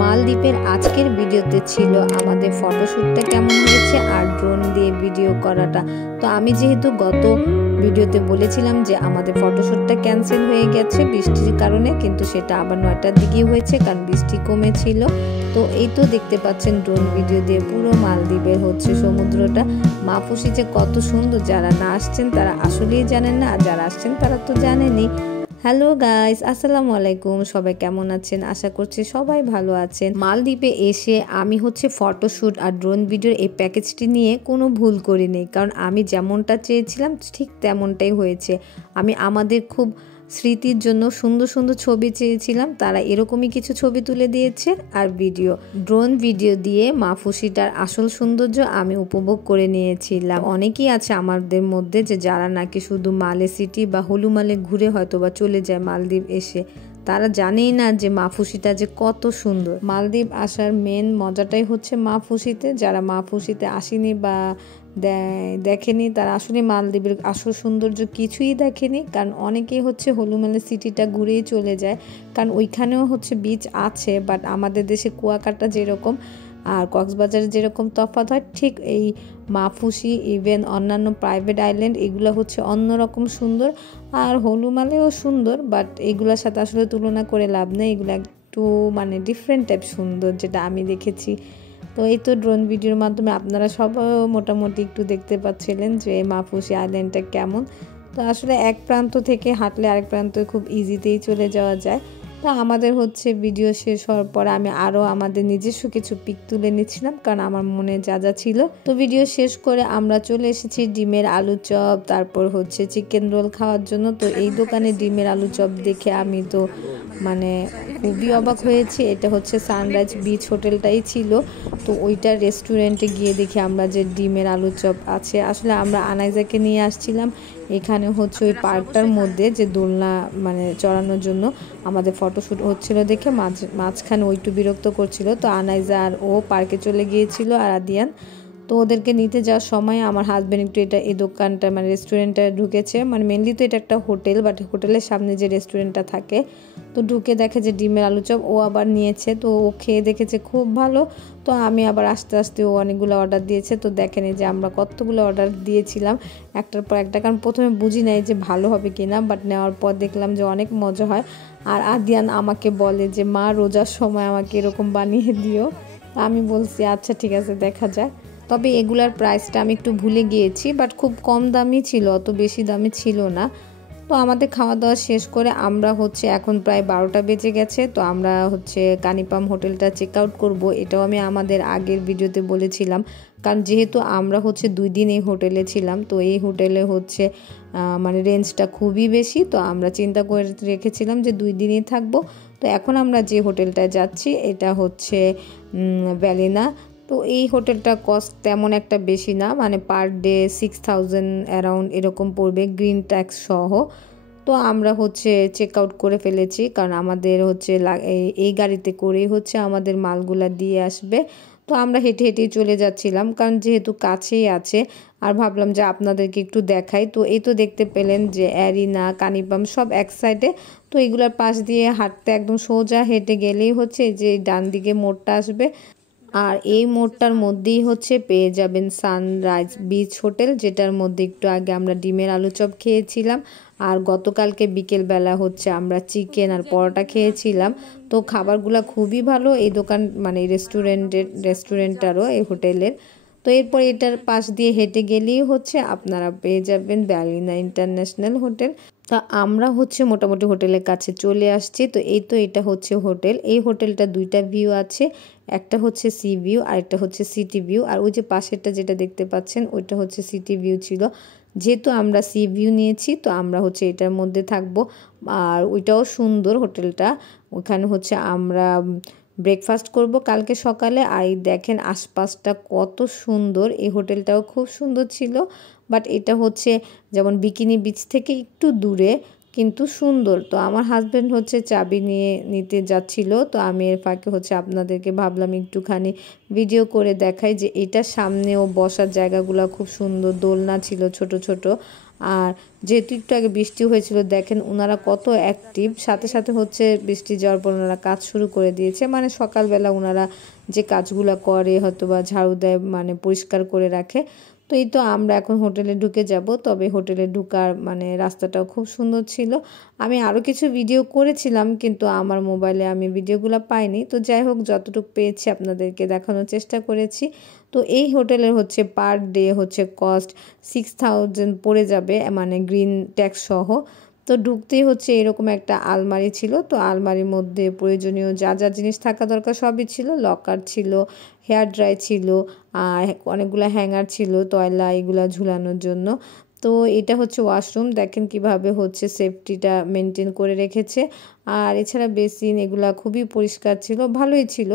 মালদ্বীপের আজকের ভিডিওতে ছিল আমাদের ফটোশ্যুটটা কেমন হয়েছে আর ড্রোন দিয়ে ভিডিও করাটা। তো আমি যেহেতু গত ভিডিওতে বলেছিলাম যে আমাদের ফটোশ্যুটটা ক্যান্সেল হয়ে গেছে বৃষ্টির কারণে, কিন্তু সেটা আবার 9টার দিকেই হয়েছে কারণ বৃষ্টি কমেছিল। তো এই তো দেখতে পাচ্ছেন ড্রোন ভিডিও দিয়ে পুরো মালদ্বীপের হচ্ছে সমুদ্রটা। মাফুসি যে কত সুন্দর, যারা না আসছেন তারা আসলেই জানেন না, আর যারা আসছেন তারা তো জানেনই। হ্যালো গাইস, আসসালামু আলাইকুম। সবাই কেমন আছেন? আশা করছি সবাই ভালো আছেন। মালদ্বীপে এসে আমি হচ্ছে ফটোশ্যুট আর ড্রোন ভিডিওর এই প্যাকেজটি নিয়ে কোনো ভুল করিনি, কারণ আমি যেমনটা চেয়েছিলাম ঠিক তেমনটাই হয়েছে। আমি আমাদের খুব স্মৃতির জন্য সুন্দর সুন্দর ছবি চেয়েছিলাম, তারা এরকমই কিছু ছবি তুলে দিয়েছে। আর ড্রোন ভিডিও দিয়ে মাফুসিটার আসল সৌন্দর্য আমি উপভোগ করে নিয়েছিলাম। অনেকেই আছে আমাদের মধ্যে যে যারা নাকি শুধু মালে সিটি বা হলুমালে ঘুরে হয়তো বা চলে যায় মালদ্বীপ এসে, তারা জানেই না যে মাফুসিটা যে কত সুন্দর। মালদ্বীপ আসার মেন মজাটাই হচ্ছে মাফুসিতে। যারা মাফুসিতে আসেনি বা দেখেনি তারা আসলে মালদ্বীপের আসল সৌন্দর্য কিছুই দেখেনি, কারণ অনেকেই হচ্ছে হলুমালে সিটিটা ঘুরেই চলে যায়, কারণ ওইখানেও হচ্ছে বিচ আছে, বাট আমাদের দেশে কুয়াকাটা যেরকম আর কক্সবাজারে যেরকম তফাৎ হয়, ঠিক এই মাফুসি ইভেন অন্যান্য প্রাইভেট আইল্যান্ড এগুলো হচ্ছে অন্যরকম সুন্দর। আর হলুমালেও সুন্দর, বাট এগুলোর সাথে আসলে তুলনা করে লাভ নেই, এগুলো একটু মানে ডিফারেন্ট টাইপ সুন্দর যেটা আমি দেখেছি। তো এই তো ড্রোন ভিডিওর মাধ্যমে আপনারা সবাই মোটামুটি একটু দেখতে পাচ্ছিলেন যে মাফুসি আইল্যান্ডটা কেমন। তো আসলে এক প্রান্ত থেকে হাঁটলে আরেক প্রান্তে খুব ইজিতেই চলে যাওয়া যায়। তো আমাদের হচ্ছে ভিডিও শেষ হওয়ার পরে আমি আরও আমাদের নিজস্ব কিছু পিক তুলে নিচ্ছিলাম, কারণ আমার মনে যা যা ছিল। তো ভিডিও শেষ করে আমরা চলে এসেছি ডিমের আলু চপ, তারপর হচ্ছে চিকেন রোল খাওয়ার জন্য। তো এই দোকানে ডিমের আলু চপ দেখে আমি তো মানে খুবই অবাক হয়েছি। এটা হচ্ছে সানরাইজ বিচ হোটেলটাই ছিল। তো ওইটার রেস্টুরেন্টে গিয়ে দেখি আমরা যে ডিমের আলু চপ আছে। আসলে আমরা আনাইজাকে নিয়ে আসছিলাম এখানে হচ্ছে ওই পার্কটার মধ্যে যে দোলনা মানে চড়ানোর জন্য আমাদের ফটোশ্যুট হচ্ছিল দেখে মাঝখানে ওইটু বিরক্ত করছিল। তো আনাইজা আর ও পার্কে চলে গিয়েছিল আর আদিয়ান। তো ওদেরকে নিতে যাওয়ার সময় আমার হাজব্যান্ড একটু এই দোকানটা মানে রেস্টুরেন্টটা ঢুকেছে, মানে মেনলি তো এটা একটা হোটেল, বাট হোটেলের সামনে যে রেস্টুরেন্টটা থাকে, তো ঢুকে দেখে যে ডিমের আলু চপ ও আবার নিয়েছে। তো ও খেয়ে দেখেছে খুব ভালো। তো আমি আবার আস্তে আস্তে ও অনেকগুলো অর্ডার দিয়েছে। তো দেখেনি যে আমরা কতগুলো অর্ডার দিয়েছিলাম একটার পর একটা, কারণ প্রথমে বুঝি নাই যে ভালো হবে কিনা, বাট নেওয়ার পর দেখলাম যে অনেক মজা হয়। আর আদিয়ান আমাকে বলে যে মা রোজার সময় আমাকে এরকম বানিয়ে দিও। আমি বলছি আচ্ছা ঠিক আছে দেখা যায়। তবে এগুলার প্রাইসটা আমি একটু ভুলে গিয়েছি, বাট খুব কম দামই ছিল, অত বেশি দামে ছিল না। তো আমাদের খাওয়া দাওয়া শেষ করে আমরা হচ্ছে এখন প্রায় 12টা বেজে গেছে। তো আমরা হচ্ছে কানিপাম হোটেলটা চেক আউট করবো, এটাও আমি আমাদের আগের ভিডিওতে বলেছিলাম, কারণ যেহেতু আমরা হচ্ছে 2 দিন এই হোটেলে ছিলাম। তো এই হোটেলে হচ্ছে মানে রেঞ্জটা খুবই বেশি। তো আমরা চিন্তা করে রেখেছিলাম যে 2 দিনই থাকবো। তো এখন আমরা যে হোটেলটায় যাচ্ছি এটা হচ্ছে ভ্যালিনা। তো এই হোটেলটা কস্ট তেমন একটা বেশি না, মানে পার ডে 6000 অ্যারাউন্ড এরকম পড়বে গ্রিন ট্যাক্স সহ। তো আমরা হচ্ছে চেক আউট করে ফেলেছি, কারণ আমাদের হচ্ছে এই গাড়িতে করেই হচ্ছে আমাদের মালগুলা দিয়ে আসবে। তো আমরা হেঁটে হেঁটেই চলে যাচ্ছিলাম, কারণ যেহেতু কাছেই আছে। আর ভাবলাম যে আপনাদেরকে একটু দেখাই। তো এই তো দেখতে পেলেন যে অ্যারিনা কানিপাম সব এক সাইডে। তো এগুলোর পাশ দিয়ে হাঁটতে একদম সোজা হেঁটে গেলেই হচ্ছে যে ডান দিকে মোড়টা আসবে। আর এই মোড়টার মধ্যেই হচ্ছে পেয়ে যাবেন সানরাইজ বিচ হোটেল, যেটার মধ্যে একটু আগে আমরা ডিমের আলু চপ খেয়েছিলাম। আর গতকালকে বিকেলবেলা হচ্ছে আমরা চিকেন আর পরোটা খেয়েছিলাম। তো খাবারগুলো খুবই ভালো এই দোকান মানে রেস্টুরেন্টটারও এই হোটেলের। তো এরপর এটার পাশ দিয়ে হেঁটে গেলেই হচ্ছে আপনারা পেয়ে যাবেন ভ্যালিনা ইন্টারন্যাশনাল হোটেল। তা আমরা হচ্ছে মোটামুটি হোটেলের কাছে চলে আসছি। তো এই তো এটা হচ্ছে হোটেল। এই হোটেলটা 2টা ভিউ আছে, একটা হচ্ছে সি ভিউ আর একটা হচ্ছে সিটি ভিউ। আর ওই যে পাশেরটা যেটা দেখতে পাচ্ছেন ওইটা হচ্ছে সিটি ভিউ ছিল। যেহেতু আমরা সি ভিউ নিয়েছি তো আমরা হচ্ছে এটার মধ্যে থাকবো। আর ওইটাও সুন্দর হোটেলটা। ওখানে হচ্ছে আমরা ব্রেকফাস্ট করব কালকে সকালে। আর এই দেখেন আশপাশটা কত সুন্দর, এই হোটেলটাও খুব সুন্দর ছিল। বাট এটা হচ্ছে যেমন বিকিনি বিচ থেকে একটু দূরে, কিন্তু সুন্দর। তো আমার হাজব্যান্ড হচ্ছে চাবি নিতে যাচ্ছিল। তো আমি এর ফাঁকে হচ্ছে আপনাদেরকে ভাবলাম একটুখানি ভিডিও করে দেখাই যে এটার সামনেও বসার জায়গাগুলো খুব সুন্দর, দোলনা ছিল ছোট ছোট। আর যেহেতু একটু আগে বৃষ্টি হয়েছিল দেখেন ওনারা কত অ্যাক্টিভ, সাথে সাথে হচ্ছে বৃষ্টি যাওয়ার পর ওনারা কাজ শুরু করে দিয়েছে। মানে সকালবেলা ওনারা যে কাজগুলো করে হয়তো বা ঝাড়ু দেয়, মানে পরিষ্কার করে রাখে। তো এই তো আমরা এখন হোটেলে ঢুকে যাব। তবে হোটেলে ঢুকার মানে রাস্তাটাও খুব সুন্দর ছিল। আমি আরও কিছু ভিডিও করেছিলাম কিন্তু আমার মোবাইলে আমি ভিডিওগুলো পাইনি। তো যাই হোক যতটুকু পেয়েছি আপনাদেরকে দেখানোর চেষ্টা করেছি। তো এই হোটেলের হচ্ছে পার ডে হচ্ছে কস্ট 6000 পড়ে যাবে, মানে গ্রিন ট্যাক্স সহ। তো ঢুকতেই হচ্ছে এরকম একটা আলমারি ছিল। তো আলমারির মধ্যে প্রয়োজনীয় যা যা জিনিস থাকা দরকার সবই ছিল। লকার ছিল, হেয়ার ড্রাই ছিল, আর অনেকগুলো হ্যাঙ্গার ছিল, তয়লা এগুলা ঝুলানোর জন্য। তো এটা হচ্ছে ওয়াশরুম, দেখেন কিভাবে হচ্ছে সেফটিটা মেনটেন করে রেখেছে। আর এছাড়া বেসিন এগুলা খুবই পরিষ্কার ছিল, ভালোই ছিল।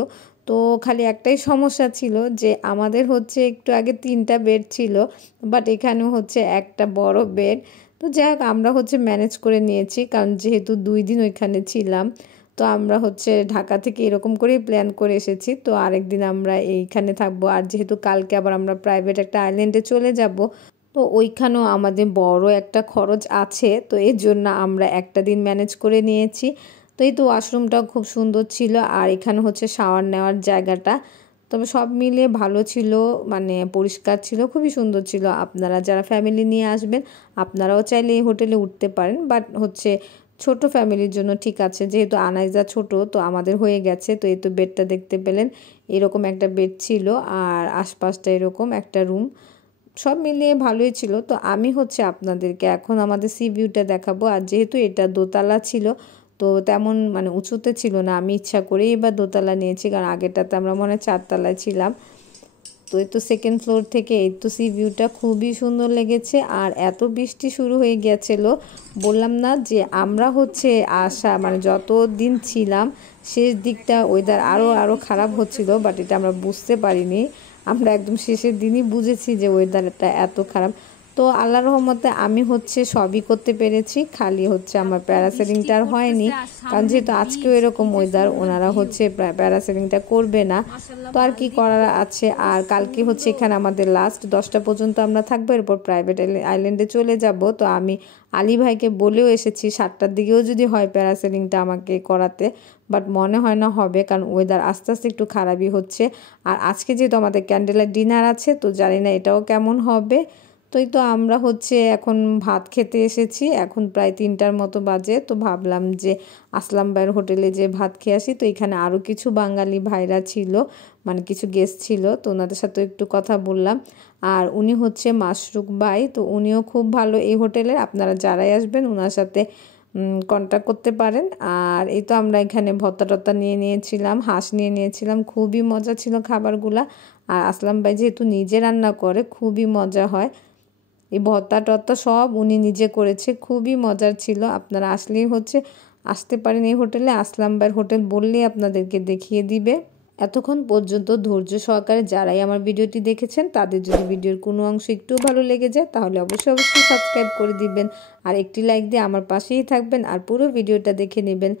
তো খালি একটাই সমস্যা ছিল যে আমাদের হচ্ছে একটু আগে 3টা বেড ছিল, বাট এখানেও হচ্ছে একটা বড় বেড। তো যাই হোক আমরা হচ্ছে ম্যানেজ করে নিয়েছি, কারণ যেহেতু 2 দিন ওইখানে ছিলাম। তো আমরা হচ্ছে ঢাকা থেকে এরকম করেই প্ল্যান করে এসেছি। তো আরেকদিন আমরা এইখানে থাকবো, আর যেহেতু কালকে আবার আমরা প্রাইভেট একটা আইল্যান্ডে চলে যাব, তো ওইখানেও আমাদের বড় একটা খরচ আছে। তো এর জন্য আমরা একটা দিন ম্যানেজ করে নিয়েছি। তো এই তো ওয়াশরুমটাও খুব সুন্দর ছিল, আর এখানে হচ্ছে শাওয়ার নেওয়ার জায়গাটা। তবে সব মিলিয়ে ভালো ছিল, মানে পরিষ্কার ছিল, খুবই সুন্দর ছিল। আপনারা যারা ফ্যামিলি নিয়ে আসবেন আপনারাও চাইলে এই হোটেলে উঠতে পারেন, বাট হচ্ছে ছোট ফ্যামিলির জন্য ঠিক আছে। যেহেতু আনাইজা ছোট, তো আমাদের হয়ে গেছে। তো এই তো বেডটা দেখতে পেলেন, এরকম একটা বেড ছিল, আর আশপাশটা এরকম একটা রুম, সব মিলিয়ে ভালোই ছিল। তো আমি হচ্ছে আপনাদেরকে এখন আমাদের সি ভিউটা দেখাবো। আর যেহেতু এটা দোতলা ছিল, তো তেমন মানে উঁচুতে ছিল না, আমি ইচ্ছা করেই এবার দোতলা নিয়েছি, কারণ আগেরটাতে আমরা মনে হয় 4তলায় ছিলাম। তো এই তো সেকেন্ড ফ্লোর থেকে এই তো সি ভিউটা খুবই সুন্দর লেগেছে। আর এত বৃষ্টি শুরু হয়ে গিয়েছিল, বললাম না যে আমরা হচ্ছে আসা মানে যত দিন ছিলাম শেষ দিকটা ওয়েদার আরও খারাপ হচ্ছিল, বাট এটা আমরা বুঝতে পারিনি। আমরা একদম শেষের দিনই বুঝেছি যে ওয়েদারটা এত খারাপ। তো আল্লাহর রহমতে আমি হচ্ছে সবই করতে পেরেছি, খালি হচ্ছে আমার প্যারাসেলিংটা আর হয়নি, কারণ যেহেতু আজকেও এরকম ওয়েদার, ওনারা হচ্ছে প্যারাসেলিংটা করবে না। তো আর কি করার আছে। আর কালকে হচ্ছে এখানে আমাদের লাস্ট 10টা পর্যন্ত আমরা থাকবো, এরপর প্রাইভেট আইল্যান্ডে চলে যাব। তো আমি আলী ভাইকে বলেও এসেছি 7টার দিকেও যদি হয় প্যারাসেলিংটা আমাকে করাতে, বাট মনে হয় না হবে, কারণ ওয়েদার আস্তে আস্তে একটু খারাপই হচ্ছে। আর আজকে যেহেতু আমাদের ক্যান্ডেলের ডিনার আছে, তো জানি না এটাও কেমন হবে। তো এই তো আমরা হচ্ছে এখন ভাত খেতে এসেছি, এখন প্রায় 3টার মতো বাজে। তো ভাবলাম যে আসলাম ভাইয়ের হোটেলে যে ভাত খেয়ে আসি। তো এখানে আরও কিছু বাঙালি ভাইরা ছিল, মানে কিছু গেস্ট ছিল, তো ওনাদের সাথে একটু কথা বললাম। আর উনি হচ্ছে মাশরুক ভাই, তো উনিও খুব ভালো এই হোটেলের, আপনারা যারাই আসবেন ওনার সাথে কন্ট্যাক্ট করতে পারেন। আর এই তো আমরা এখানে ভর্তা টর্তা নিয়ে নিয়েছিলাম, হাঁস নিয়ে নিয়েছিলাম, খুবই মজা ছিল খাবারগুলা। আর আসলাম ভাই যেহেতু নিজে রান্না করে, খুবই মজা হয়। এই ভর্তা টর্তা সব উনি নিজে করেছে, খুবই মজার ছিল। আপনারা আসলেই হচ্ছে আসতে পারেন এই হোটেলে, আসলাম ভাইয়ের হোটেল বললেই আপনাদেরকে দেখিয়ে দিবে। এতক্ষণ পর্যন্ত ধৈর্য সহকারে যারাই আমার ভিডিওটি দেখেছেন, তাদের যদি ভিডিওর কোনো অংশ একটু ভালো লেগে যায় তাহলে অবশ্যই সাবস্ক্রাইব করে দিবেন, আর একটি লাইক দিয়ে আমার পাশেই থাকবেন, আর পুরো ভিডিওটা দেখে নেবেন।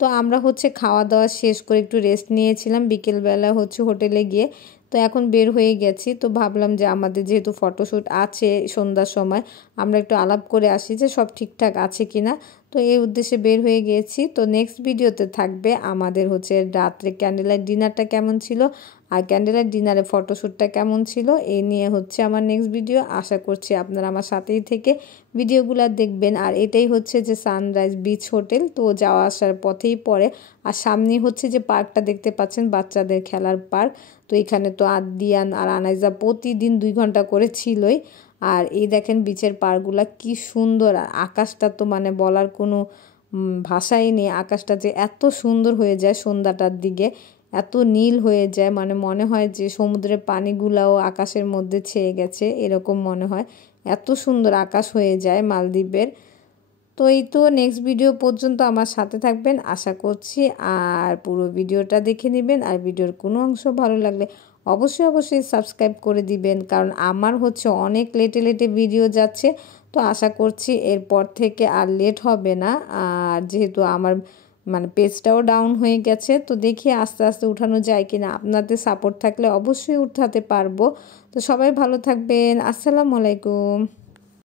তো আমরা হচ্ছে খাওয়া দাওয়া শেষ করে একটু রেস্ট নিয়েছিলাম বিকেলবেলা হচ্ছে হোটেলে গিয়ে। তো এখন বের হয়ে গেছি, তো ভাবলাম যে আমাদের যেহেতু ফটোশ্যুট আছে সন্ধ্যার সময়, আমরা একটু আলাপ করে আসি যে সব ঠিকঠাক আছে কিনা। তো এই উদ্দেশ্যে বের হয়ে গিয়েছি। তো নেক্সট ভিডিওতে থাকবে আমাদের হচ্ছে রাত্রে ক্যান্ডেল লাইট ডিনারটা কেমন ছিল, আর ক্যান্ডেল লাইট ডিনারে ফটোশ্যুটটা কেমন ছিল, এই নিয়ে হচ্ছে আমার নেক্সট ভিডিও। আশা করছি আপনারা আমার সাথেই থেকে ভিডিওগুলো দেখবেন। আর এটাই হচ্ছে যে সানরাইজ বিচ হোটেল, তো যাওয়া আসার পথেই পড়ে। আর সামনেই হচ্ছে যে পার্কটা দেখতে পাচ্ছেন, বাচ্চাদের খেলার পার্ক। তো এখানে তো আদিয়ান আর আনাইজা প্রতিদিন 2 ঘন্টা করে ছিলই। আর এই দেখেন বিচের পাড়গুলা কি সুন্দর, আর আকাশটা তো মানে বলার কোনো ভাষাই নেই। আকাশটা যে এত সুন্দর হয়ে যায় সন্ধ্যাটার দিকে, এত নীল হয়ে যায়, মানে মনে হয় যে সমুদ্রের পানিগুলাও আকাশের মধ্যে ছেয়ে গেছে, এরকম মনে হয়। এত সুন্দর আকাশ হয়ে যায় মালদ্বীপের। তো এই তো নেক্সট ভিডিও পর্যন্ত আমার সাথে থাকবেন আশা করছি, আর পুরো ভিডিওটা দেখে নেবেন। আর ভিডিওর কোনো অংশ ভালো লাগলে অবশ্যই সাবস্ক্রাইব করে দিবেন, কারণ আমার হচ্ছে অনেক লেটে ভিডিও যাচ্ছে। তো আশা করছি এরপর থেকে আর লেট হবে না। আর যেহেতু আমার মানে পেজটাও ডাউন হয়ে গেছে, তো দেখি আস্তে আস্তে উঠানো যায় কিনা, আপনাদের সাপোর্ট থাকলে অবশ্যই উঠাতে পারবো। তো সবাই ভালো থাকবেন, আসসালামু আলাইকুম।